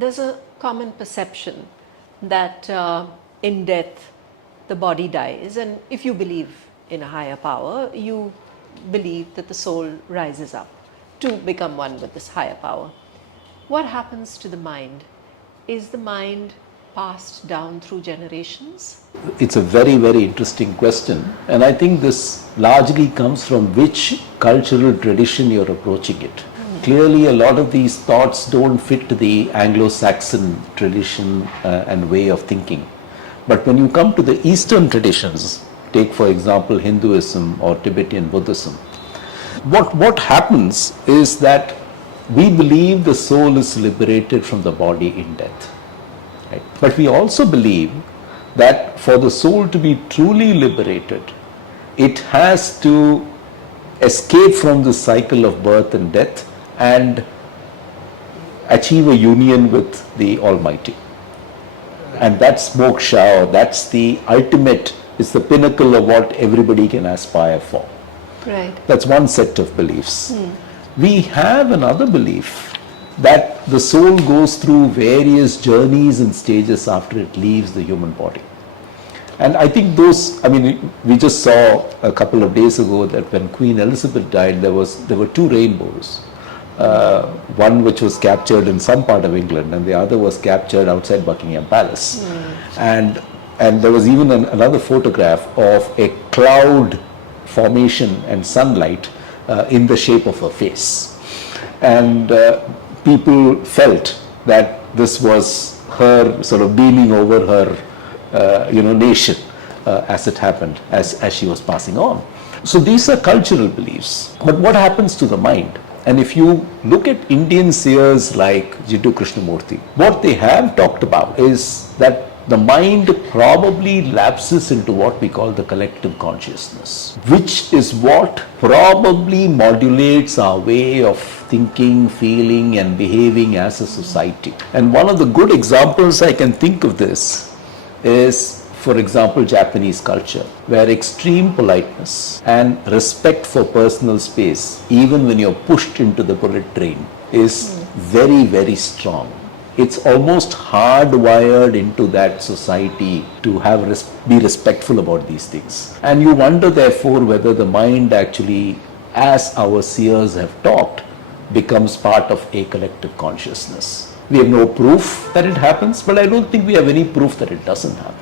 There's a common perception that in death the body dies, and if you believe in a higher power, you believe that the soul rises up to become one with this higher power. What happens to the mind? Is the mind passed down through generations? It's a very, very interesting question, and I think this largely comes from which cultural tradition you're approaching it. Clearly, a lot of these thoughts don't fit the Anglo-Saxon tradition and way of thinking. But when you come to the Eastern traditions, take for example Hinduism or Tibetan Buddhism, what happens is that we believe the soul is liberated from the body in death. Right? But we also believe that for the soul to be truly liberated, it has to escape from the cycle of birth and death and achieve a union with the Almighty. And that's moksha, or that's the ultimate, it's the pinnacle of what everybody can aspire for. Right. That's one set of beliefs. We have another belief that the soul goes through various journeys and stages after it leaves the human body. And I think we just saw a couple of days ago that when Queen Elizabeth died, there were two rainbows. One which was captured in some part of England, and the other was captured outside Buckingham Palace. And there was even another photograph of a cloud formation and sunlight in the shape of her face. And people felt that this was her sort of beaming over her nation as it happened, as she was passing on. So these are cultural beliefs. But what happens to the mind? And if you look at Indian seers like Jiddu Krishnamurthy, what they have talked about is that the mind probably lapses into what we call the collective consciousness, which is what probably modulates our way of thinking, feeling, and behaving as a society. And one of the good examples I can think of this is, for example, Japanese culture, where extreme politeness and respect for personal space, even when you're pushed into the bullet train, is very, very strong. It's almost hardwired into that society to be respectful about these things. And you wonder, therefore, whether the mind actually, as our seers have talked, becomes part of a collective consciousness. We have no proof that it happens, but I don't think we have any proof that it doesn't happen.